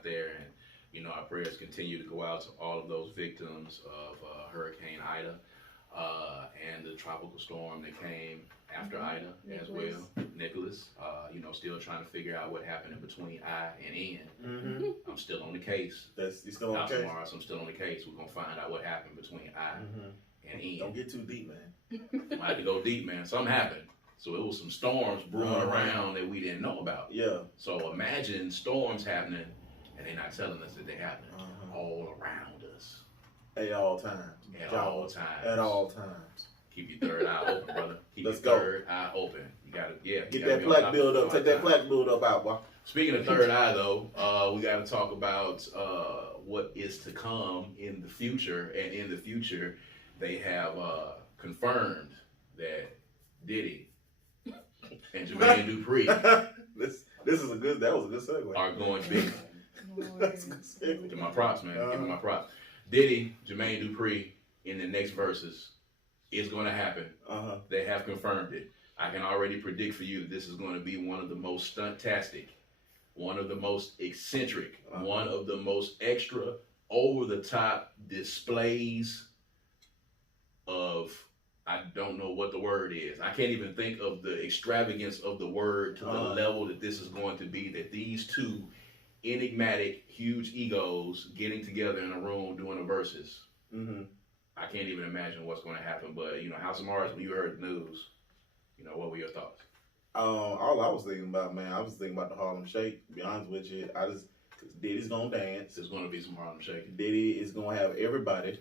out there, and our prayers continue to go out to all of those victims of Hurricane Ida and the tropical storm that came after Ida as well. Nicholas, still trying to figure out what happened in between I and N. I'm still on the case. You still on the case? Tomorrow, so I'm still on the case. We're gonna find out what happened between I and N. Don't get too deep, man. I had to go deep, man. Something happened. So it was some storms brewing around that we didn't know about. Yeah. So imagine storms happening and they're not telling us that they're happening all around us. At all times. At all times. At all times. Keep your third eye open, brother. Keep Let's your go. third eye open. You gotta, Get that plaque build up. Take that plaque build up out, boy. Speaking of third eye, though, we got to talk about what is to come in the future. And in the future, they have confirmed that Diddy and Jermaine Dupri That was a good segue. are going big. That's a good segue. Give my props, man. Give me my props. Diddy, Jermaine Dupri in the next verses is going to happen. They have confirmed it. I can already predict for you that this is going to be one of the most stuntastic, one of the most eccentric, one of the most extra, over-the-top displays of, I don't know what the word is. I can't even think of the extravagance of the word to the level that this is going to be, that these two enigmatic, huge egos getting together in a room doing a verses. I can't even imagine what's going to happen. But, House of Mars, when you heard the news, what were your thoughts? All I was thinking about, man, I was thinking about the Harlem Shake, to be honest with you. Cause Diddy's going to dance. There's going to be some Harlem Shake. Diddy is going to have everybody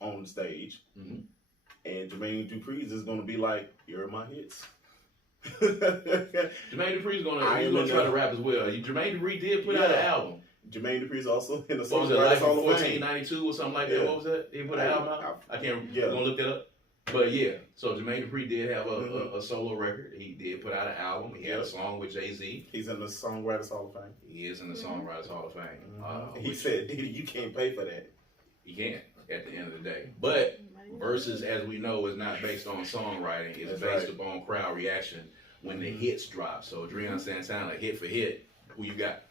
on the stage. And Jermaine Dupri is going to be like, here are my hits. Jermaine Dupri's going to try to rap as well. Jermaine Dupri did put out an album. Jermaine Dupri's also in the What was it, like Hall of Fame. 1492 or something like that? What was that? He put an album out? I can't, I'm going to look that up. But yeah, so Jermaine Dupri did have a solo record. He did put out an album. He had a song with Jay-Z. He's in the Songwriters Hall of Fame. He is in the Songwriters Hall of Fame. He said, Diddy, you can't pay for that. He can't at the end of the day. But versus, as we know, is not based on songwriting. It's based upon crowd reaction when the hits drop. So Dreon Santana, hit for hit, who you got?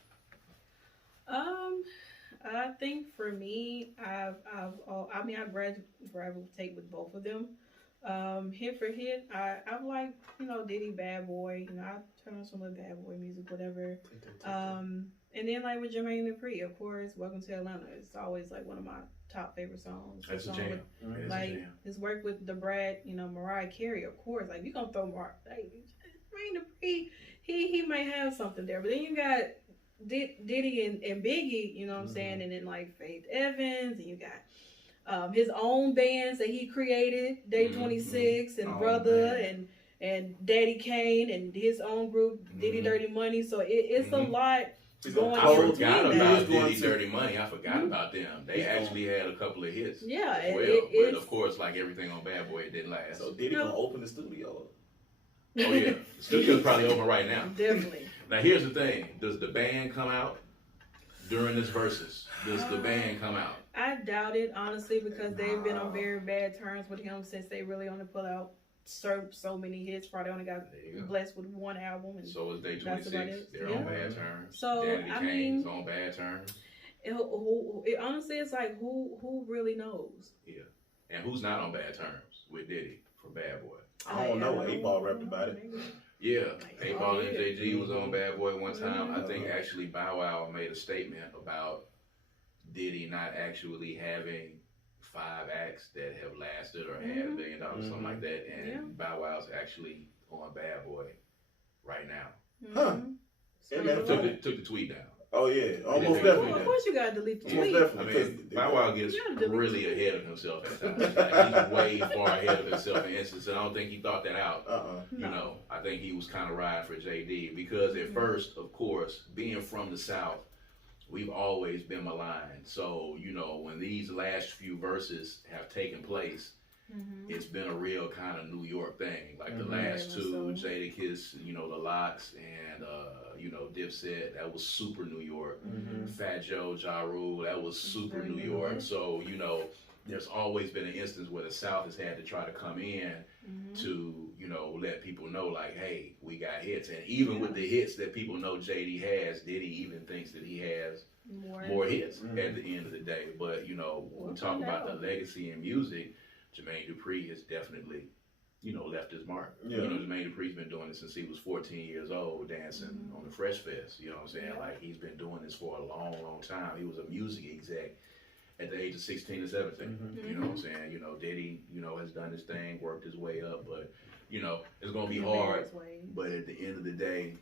I think for me, I gravitate with both of them. Hit for hit, I like, Diddy, Bad Boy. I turn on some of the Bad Boy music, whatever. And then like with Jermaine Dupri, of course, Welcome to Atlanta. It's always like one of my top favorite songs. That's a jam. Like his work with the Brad, Mariah Carey, of course. Like you gonna throw Jermaine Dupri, he might have something there. But then you got Diddy and Biggie, you know what I'm saying, and then like Faith Evans, and you got his own bands that he created, Day 26 and Brother and Daddy Kane and his own group, Diddy Dirty Money. So it's a lot going I on. forgot about Diddy Dirty Money. I forgot about them. They actually had a couple of hits. Yeah, but of course, like everything on Bad Boy, it didn't last. So Diddy gonna open the studio. Oh yeah, the studio's probably open right now. Definitely. Now here's the thing: does the band come out during this versus? Does the band come out? I doubt it, honestly, because they've been on very bad terms with him since they really only put out so many hits. Probably only got blessed with one album. And so is Day 26. They're on bad terms. So Danny Kane's on bad terms. Honestly, it's like who really knows? Yeah, and who's not on bad terms with Diddy for Bad Boy? I don't know. 8-Ball rapped about it. Yeah, 8-Ball and Jay-Z was on Bad Boy one time. I think actually Bow Wow made a statement about Diddy not actually having 5 acts that have lasted or had $1 billion, something like that. And Bow Wow's actually on Bad Boy right now. Took the tweet down. Oh yeah, almost definitely. Of course, you gotta delete the tweet. I mean, Bow Wow gets really ahead of himself at times. Like, he's way far ahead of himself in instances, and I don't think he thought that out. I think he was kind of riding for JD because at first, of course, being from the South, we've always been maligned. So when these last few verses have taken place, it's been a real kind of New York thing. Like the last two, Jadakiss, the Lox, and Dipset, that was super New York. Fat Joe, Ja Rule, that was super New York. So there's always been an instance where the South has had to try to come in to let people know, like, hey, we got hits. And even with the hits that people know JD has, Diddy even thinks that he has more hits at the end of the day. But you know, when we talk about the legacy in music, Jermaine Dupri has definitely, you know, left his mark. Yeah. You know, Jermaine Dupri's been doing this since he was 14 years old, dancing on the Fresh Fest. You know what I'm saying? Yeah. Like, he's been doing this for a long, long time. He was a music exec at the age of 16 or 17. You know what I'm saying? You know, Diddy, you know, has done his thing, worked his way up, but, you know, it's going to be hard. But at the end of the day,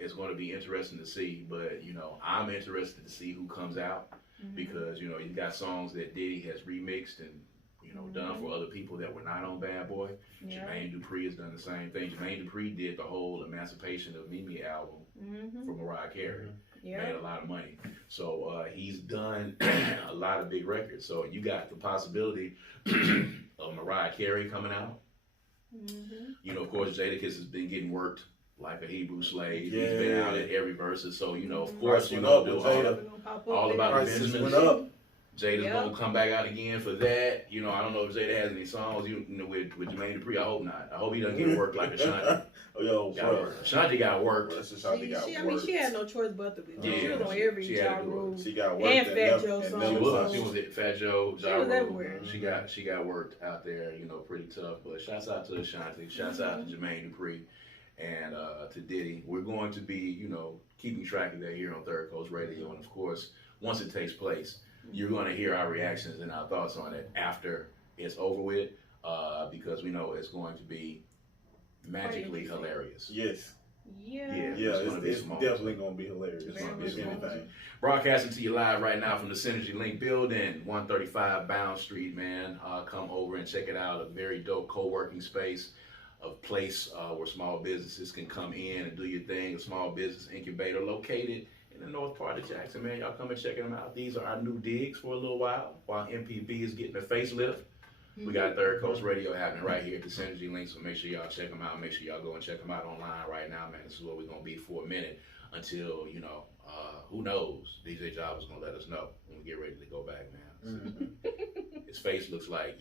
it's going to be interesting to see. But, you know, I'm interested to see who comes out because, you know, you got songs that Diddy has remixed and, you know, done for other people that were not on Bad Boy. Yeah. Jermaine Dupri has done the same thing. Jermaine Dupri did the whole Emancipation of Mimi album for Mariah Carey. Made a lot of money. So he's done a lot of big records. So you got the possibility of Mariah Carey coming out. You know, of course, Jadakiss has been getting worked like a Hebrew slave. He's been out at every verse. So, you know, of course, you know, do all about the Benjamins. Jada's gonna come back out again for that. You know, I don't know if Jada has any songs with Jermaine Dupri. I hope not. I hope he doesn't get worked like Ashanti. Ashanti got worked. She had no choice but to be. She was on every Ja Rule. She got worked. And Fat Joe song. She was at Fat Joe, Ja Rule. She got worked out there, you know, pretty tough. But shouts out to Ashanti. Shouts out to Jermaine Dupri and to Diddy. We're going to be, you know, keeping track of that here on Third Coast Radio. And of course, once it takes place, you're going to hear our reactions and our thoughts on it after it's over with, because we know it's going to be magically hilarious. Yes. Yeah. It's definitely going to be hilarious. Broadcasting to you live right now from the Synergy Link building, 135 Bound Street, man. Come over and check it out. A very dope co-working space, a place where small businesses can come in and do your thing. A small business incubator located in the north part of Jackson, man. Y'all come and check them out. These are our new digs for a little while MPB is getting a facelift. We got Third Coast Radio happening right here at the Synergy Link, so make sure y'all check them out. Make sure y'all go and check them out online right now, man. This is where we're going to be for a minute until, you know, who knows? DJ Job is going to let us know when we get ready to go back, man. His face looks like